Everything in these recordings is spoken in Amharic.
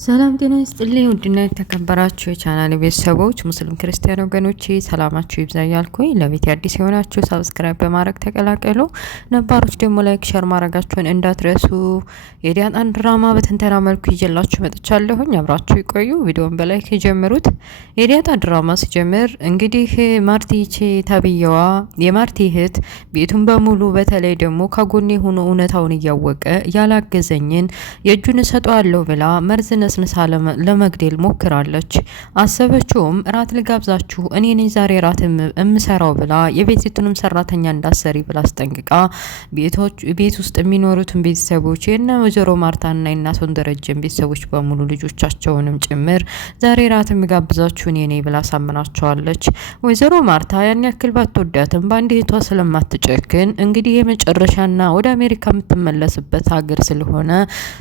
ሰላም ጤና ይስጥልኝ ውድና የተከበራችሁ የቻናል ቤተሰቦች ሙስሊም ክርስቲያን ወገኖቼ ሰላማችሁ ይብዛ እያልኩኝ ለቤት አዲስ የሆናችሁ ሰብስክራይብ በማድረግ ተቀላቀሉ። ነባሮች ደግሞ ላይክ ሸር ማድረጋችሁን እንዳትረሱ። የዳጣን ድራማ በትንተና መልኩ ይዤላችሁ መጥቻለሁኝ። አብራችሁ ይቆዩ። ቪዲዮውን በላይክ የጀምሩት። የዳጣ ድራማ ሲጀምር እንግዲህ ማርቲቼ ተብየዋ የማርቲ እህት ቤቱን በሙሉ በተለይ ደግሞ ከጎኔ ሆኖ እውነታውን እያወቀ ያላገዘኝን የእጁን እሰጠዋለሁ ብላ መርዝ ነስንሳ ለመግደል ሞክራለች። አሰበችውም እራት ልጋብዛችሁ እኔ ነኝ ዛሬ እራት እምሰራው ብላ የቤቲቱንም ሰራተኛ እንዳሰሪ ብላ አስጠንቅቃ ቤት ውስጥ የሚኖሩትን ቤተሰቦች የነ ወይዘሮ ማርታና የናቶን ደረጀን ቤተሰቦች በሙሉ ልጆቻቸውንም ጭምር ዛሬ እራት የምጋብዛችሁ እኔ ነኝ ብላ ሳምናቸዋለች። ወይዘሮ ማርታ ያን ያክል ባትወዳትም በአንድ እህቷ ስለማትጨክን እንግዲህ የመጨረሻና ወደ አሜሪካ የምትመለስበት ሀገር ስለሆነ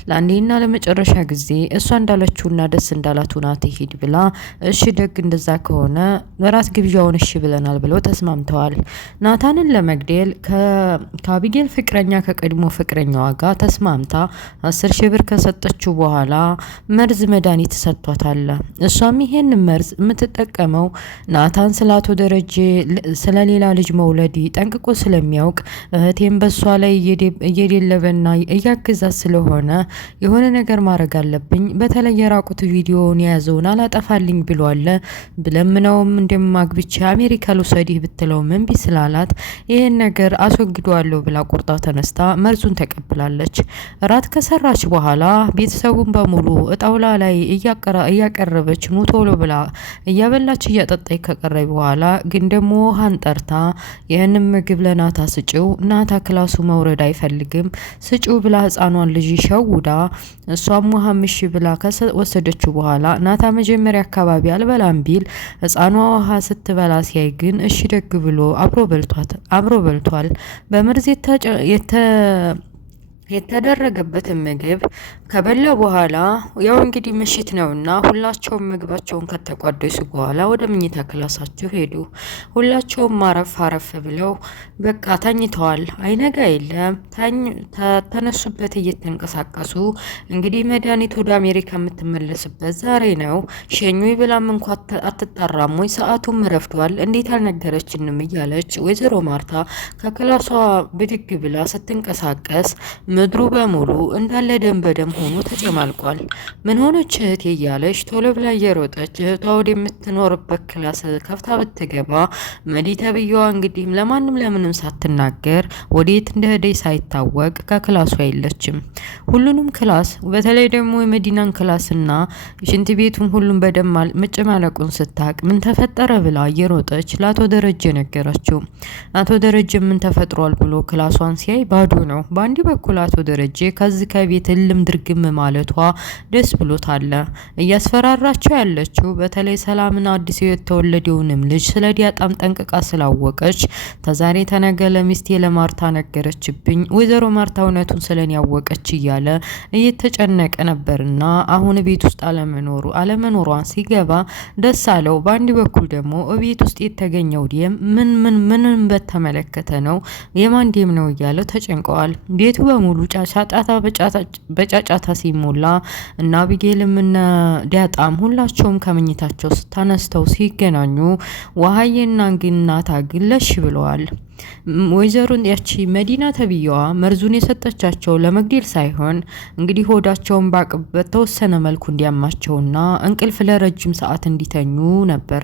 ለአንዴና ለመጨረሻ ጊዜ እሷ እንዳለችውና ደስ እንዳላት ሆና ትሄድ ብላ እሺ ደግ እንደዛ ከሆነ ራስ ግብዣውን እሺ ብለናል ብለው ተስማምተዋል። ናታንን ለመግደል ከአቢጌል ፍቅረኛ ከቀድሞ ፍቅረኛዋ ጋር ተስማምታ 10,000 ብር ከሰጠችው በኋላ መርዝ መድኃኒት ሰጥቷታል። እሷም ይሄን መርዝ የምትጠቀመው ናታን ስላቶ ደረጀ ስለሌላ ልጅ መውለድ ጠንቅቆ ስለሚያውቅ እህቴም በሷ ላይ እየደለበና እያገዛት ስለሆነ የሆነ ነገር ማድረግ አለብኝ በተለይ የራቁት ቪዲዮውን የያዘውን አላጠፋልኝ ብሏል። ብለምነውም እንደማግብቻ አሜሪካ ልውሰድህ ብትለው እምቢ ስላላት ይሄን ነገር አስወግደዋለሁ ብላ ቁርጣ ተነስታ መርዙን ተቀብላለች። እራት ከሰራች በኋላ ቤተሰቡን በሙሉ እጣውላ ላይ እያቀረበች ኑቶሎ ብላ እያበላች እያጠጣች ከቀረይ በኋላ ግን ደግሞ ውሃን ጠርታ ይህንን ምግብ ለናታ ስጭው፣ ናታ ክላሱ መውረድ አይፈልግም ስጭው ብላ ህፃኗን ልጅ ሸውዳ እሷም ውሃ ምሽ ብላ ከወሰደችው በኋላ ናታ መጀመሪያ አካባቢ አልበላም ቢል ህፃኗ ውሃ ስትበላ ሲያይ ግን እሺ ደግ ብሎ አብሮ በልቷል። በመርዝ የተደረገበትን ምግብ ከበላ በኋላ ያው እንግዲህ ምሽት ነውና ሁላቸውም ምግባቸውን ከተቋደሱ በኋላ ወደ መኝታ ክላሳቸው ሄዱ። ሁላቸውም አረፍ ብለው በቃ ተኝተዋል። አይነጋ የለም ተነሱበት እየተንቀሳቀሱ እንግዲህ መድኃኒት ወደ አሜሪካ የምትመለስበት ዛሬ ነው። ሸኙ ብላም እንኳ አትጣራም ወይ ሰዓቱም ረፍዷል እንዴት አልነገረችንም እያለች ወይዘሮ ማርታ ከክላሷ ብድግ ብላ ስትንቀሳቀስ ምድሩ በሙሉ እንዳለ ደም በደም ሆኖ ተጨማልቋል። ምን ሆነች እህቴ እያለች ቶሎ ብላ እየሮጠች እህቷ ወደምትኖርበት ክላስ ከፍታ ብትገባ መዲ ተብዬዋ እንግዲህ ለምንም ሳትናገር ወዴት እንደሄደች ሳይታወቅ ከክላሷ የለችም። ሁሉንም ክላስ በተለይ ደግሞ የመዲናን ክላስና ሽንት ቤቱን ሁሉም በደም መጨማለቁን ስታቅ ምን ተፈጠረ ብላ እየሮጠች ለአቶ ደረጀ ነገረችው። አቶ ደረጀ ምን ተፈጥሯል ብሎ ክላሷን ሲያይ ባዶ ነው። በአንድ በኩል አቶ ደረጀ ከዚህ ከቤት እልም ድርግም ማለቷ ደስ ብሎታል። እያስፈራራቸው ያለችው በተለይ ሰላምና አዲስ የተወለደውንም ልጅ ስለ ዲያጣም ጠንቅቃ ስላወቀች ተዛሬ ተነገ ለሚስቴ ለማርታ ነገረችብኝ ወይዘሮ ማርታ እውነቱን ስለኔ ያወቀች እያለ እየተጨነቀ ነበርና አሁን ቤት ውስጥ አለመኖሯን ሲገባ ደስ አለው። በአንድ በኩል ደግሞ ቤት ውስጥ የተገኘው ደም ምን በተመለከተ ነው የማን ደም ነው እያለው ተጨንቀዋል። ቤቱ በሙሉ በጫጫታ ሲሞላ እና አቢጌልም እና ዲያጣም ሁላቸውም ከመኝታቸው ተነስተው ሲገናኙ ዋሃዬና ናታ ግለሽ ብለዋል። ወይዘሮን ያቺ መዲና ተብዬዋ መርዙን የሰጠቻቸው ለመግደል ሳይሆን እንግዲህ ሆዳቸውን በተወሰነ መልኩ እንዲያማቸውና እንቅልፍ ለረጅም ሰዓት እንዲተኙ ነበር።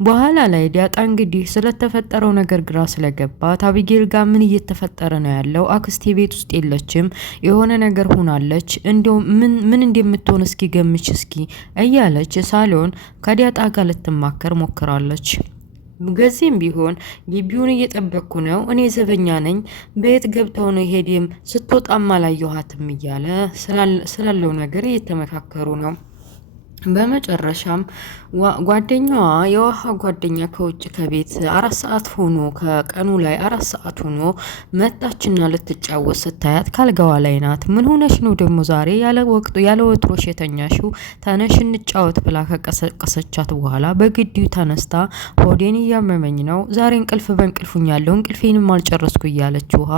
በኋላ ላይ ዲያጣ እንግዲህ ስለተፈጠረው ነገር ግራ ስለገባት አቢጌል ጋር ምን እየተፈጠረ ነው ያለው? አክስቴ ቤት ውስጥ የለችም፣ የሆነ ነገር ሆናለች፣ እንዲያው ምን እንደምትሆን እስኪ ገምች እስኪ እያለች ሳሎን ከዲያጣ ጋር ልትማከር ሞክራለች። ገዚም ቢሆን ግቢውን እየጠበቅኩ ነው፣ እኔ ዘበኛ ነኝ፣ በየት ገብተው ነው ሄዴም ስትወጣም አላየኋትም እያለ ስላለው ነገር እየተመካከሩ ነው። በመጨረሻም ጓደኛዋ የውሃ ጓደኛ ከውጭ ከቤት 4 ሰዓት ሆኖ ከቀኑ ላይ 4 ሰዓት ሆኖ መጣችና ልትጫወት ስታያት ካልጋዋ ላይ ናት። ምን ሆነሽ ነው ደግሞ ዛሬ ያለ ወትሮሽ የተኛሽው? ተነሽ እንጫወት ብላ ከቀሰቀሰቻት በኋላ በግዲው ተነስታ ሆዴን እያመመኝ ነው ዛሬ እንቅልፍ በእንቅልፉኛለሁ እንቅልፌንም አልጨረስኩ እያለች ውሃ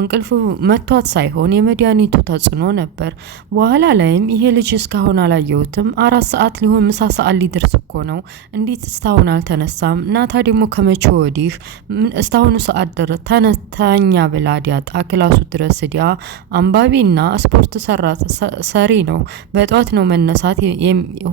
እንቅልፉ መቷት ሳይሆን የመድኃኒቱ ተጽዕኖ ነበር። በኋላ ላይም ይሄ ልጅ እስካሁን አላየሁትም 4 ሰዓት ሊሆን ምሳ ሰዓት ሊደርስ እኮ ነው። እንዴት እስካሁን አልተነሳም? ናታ ደግሞ ከመቼ ወዲህ እስካሁኑ ሰዓት ድረስ ተነስተኛ ብላ ዲያጣ ክላሱ ድረስ ዲያ አንባቢና ስፖርት ሰሪ ነው። በጧት ነው መነሳት።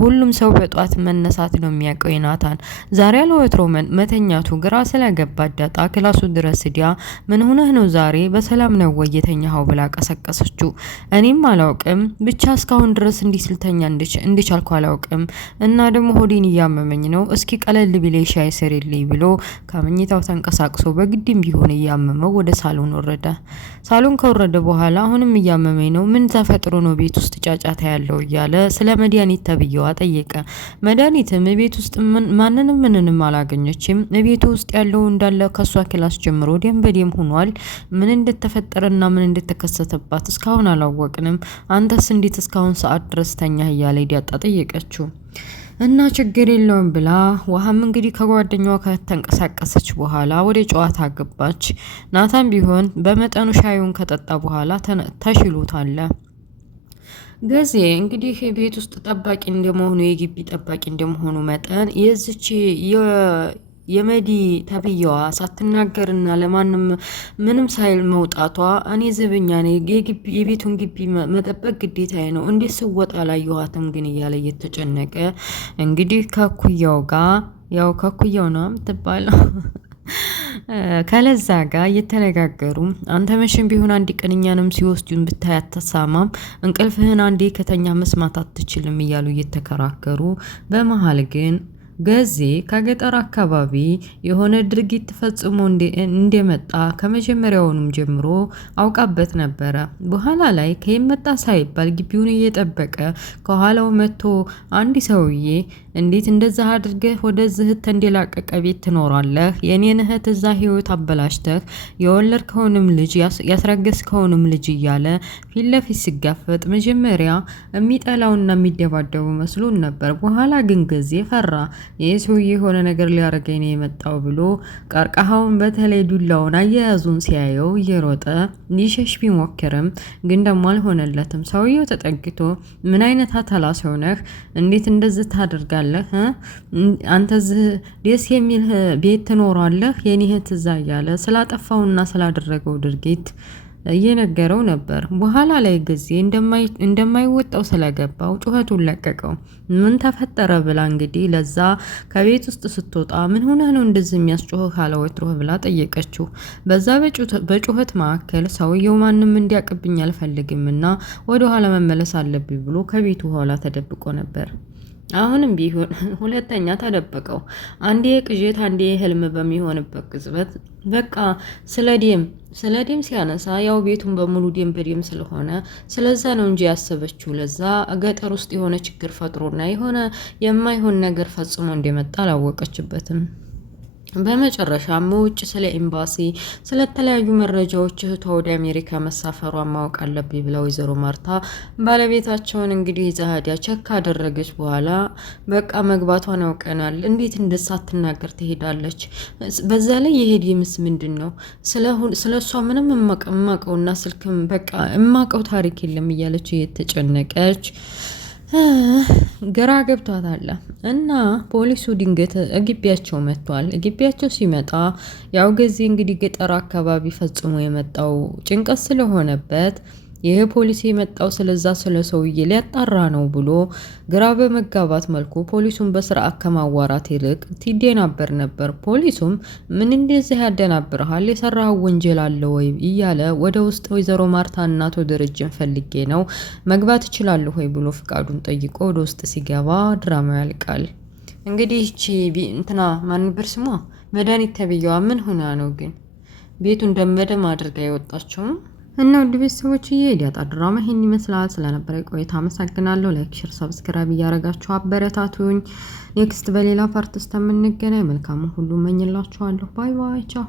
ሁሉም ሰው በጧት መነሳት ነው የሚያውቀው። ናታን ዛሬ አለወትሮ መተኛቱ ግራ ስለገባት ዳጣ ክላሱ ድረስ ዲያ ምን ሆነህ ነው ዛሬ በሰላም ነው ወይ የተኛኸው ብላ ቀሰቀሰችው። እኔም አላውቅም ብቻ እስካሁን ድረስ እንዲህ ስልተኛ እንዲቻልኩ አላውቅም እና ደግሞ ሆዴን እያመመኝ ነው እስኪ ቀለል ቢሌ ሻይ ስሪልኝ ብሎ ከመኝታው ተንቀሳቅሶ በግድም ቢሆን እያመመው ወደ ሳሎን ወረደ። ሳሎን ከወረደ በኋላ አሁንም እያመመኝ ነው ምን ተፈጥሮ ነው ቤት ውስጥ ጫጫታ ያለው እያለ ስለ መድኃኒት ተብዬዋ ጠየቀ። መድኃኒትም ቤት ውስጥ ምንንም አላገኘችም። ቤቱ ውስጥ ያለው እንዳለ ከሷ ክላስ ጀምሮ ደም በደም ሆኗል። ምን እንደተፈጠረና ምን እንደተከሰተባት እስካሁን አላወቅንም። አንተስ እንዴት እስካሁን ሰዓት ድረስ ተኛህ እያለ ዲያጣ ጠየቀችው። እና ችግር የለውም ብላ ውሃም እንግዲህ ከጓደኛዋ ከተንቀሳቀሰች በኋላ ወደ ጨዋታ ገባች። ናታን ቢሆን በመጠኑ ሻዩን ከጠጣ በኋላ ተሽሎታል። ገዜ እንግዲህ ቤት ውስጥ ጠባቂ እንደመሆኑ የግቢ ጠባቂ እንደመሆኑ መጠን የዚች የመዲ ተብዬዋ ሳትናገርና ለማንም ምንም ሳይል መውጣቷ እኔ ዘበኛ ነኝ የቤቱን ግቢ መጠበቅ ግዴታዬ ነው እንዴት ስወጣ ላየኋትም ግን እያለ እየተጨነቀ እንግዲህ ከኩያው ጋር ያው ከኩያው ነው የምትባለው ከለዛ ጋር እየተነጋገሩ አንተ መቼም ቢሆን አንድ ቀን እኛንም ሲወስዱን ብታይ አትሰማም እንቅልፍህን አንዴ ከተኛ መስማት አትችልም እያሉ እየተከራከሩ በመሀል ግን ገዜ ከገጠር አካባቢ የሆነ ድርጊት ፈጽሞ እንደመጣ ከመጀመሪያውንም ጀምሮ አውቃበት ነበረ። በኋላ ላይ ከየመጣ ሳይባል ግቢውን እየጠበቀ ከኋላው መጥቶ አንድ ሰውዬ እንዴት እንደዛ አድርገህ ወደዚህ ተንደላቀቀ ቤት ትኖራለህ? የኔን እህት እዛ ህይወት አበላሽተህ የወለድከውንም ልጅ ያስረገዝከውንም ልጅ እያለ ፊት ለፊት ሲጋፈጥ መጀመሪያ የሚጠላውና የሚደባደቡ መስሎን ነበር። በኋላ ግን ጊዜ ፈራ። ይህ ሰውዬ የሆነ ነገር ሊያረገኝ ነው የመጣው ብሎ ቀርቀሃውን በተለይ ዱላውን አያያዙን ሲያየው እየሮጠ ሊሸሽ ቢሞክርም ግን ደግሞ አልሆነለትም። ሰውየው ተጠግቶ ምን አይነት አታላ ሰው ነህ? እንዴት እንደዚህ ታደርጋለህ? አንተ እዚህ ደስ የሚል ቤት ትኖራለህ? የኔ እህት እዛ እያለ ስላጠፋውና ስላደረገው ድርጊት እየነገረው ነበር። በኋላ ላይ ጊዜ እንደማይወጣው ስለገባው ጩኸቱን ለቀቀው። ምን ተፈጠረ ብላ እንግዲህ ለዛ ከቤት ውስጥ ስትወጣ ምን ሆነ ነው እንደዚህ የሚያስጮህ ካለወትሮህ ብላ ጠየቀችው። በዛ በጩኸት መካከል ሰውየው ማንም እንዲያቅብኝ አልፈልግምና ወደ ኋላ መመለስ አለብኝ ብሎ ከቤቱ ኋላ ተደብቆ ነበር። አሁንም ቢሆን ሁለተኛ ተደበቀው። አንዴ ቅዠት አንዴ ህልም በሚሆንበት ቅጽበት በቃ ስለ ዴም ሲያነሳ ያው ቤቱን በሙሉ ዴም በዴም ስለሆነ ስለዛ ነው እንጂ ያሰበችው ለዛ ገጠር ውስጥ የሆነ ችግር ፈጥሮና የሆነ የማይሆን ነገር ፈጽሞ እንደመጣ አላወቀችበትም። በመጨረሻም ውጭ ስለ ኤምባሲ ስለተለያዩ መረጃዎች እህቷ ወደ አሜሪካ መሳፈሯን ማወቅ አለብኝ ብላ ወይዘሮ ማርታ ባለቤታቸውን እንግዲህ ዛሃዲያ ቸክ አደረገች። በኋላ በቃ መግባቷን ያውቀናል እንዴት እንደሳትናገር ትሄዳለች? በዛ ላይ የሄድ ምስ ምንድን ነው ስለ እሷ ምንም የማቀውና ስልክም በቃ የማቀው ታሪክ የለም እያለች እየተጨነቀች ግራ ገብቷታል። እና ፖሊሱ ድንገት ግቢያቸው መጥቷል። ግቢያቸው ሲመጣ ያው ጊዜ እንግዲህ ገጠር አካባቢ ፈጽሞ የመጣው ጭንቀት ስለሆነበት ይህ ፖሊስ የመጣው ስለዛ ስለ ሰውዬ ሊያጣራ ነው ብሎ ግራ በመጋባት መልኩ ፖሊሱን በስርዓት ከማዋራት ይልቅ ትደናበር ነበር። ፖሊሱም ምን እንደዚህ ያደናብርሃል? የሰራው ወንጀል አለ ወይ እያለ ወደ ውስጥ ወይዘሮ ማርታ እናቶ ደረጀን ፈልጌ ነው መግባት እችላለሁ ወይ ብሎ ፍቃዱን ጠይቆ ወደ ውስጥ ሲገባ ድራማው ያልቃል። እንግዲህ እቺ እንትና ማን ነበር ስሟ? መድኃኒት ተብዬዋ ምን ሆና ነው ግን ቤቱን ደመደም አድርጋ የወጣችው? እና ውድ ቤተሰቦችዬ ዳጣ ድራማ ይሄን ይመስላል። ስለነበረ ቆይታ አመሰግናለሁ። ላይክ፣ ሼር፣ ሰብስክራይብ እያደረጋችሁ አበረታቱኝ። ኔክስት በሌላ ፓርት እስከምንገናኝ መልካም ሁሉ እመኝላችኋለሁ። ባይ ባይ፣ ቻው።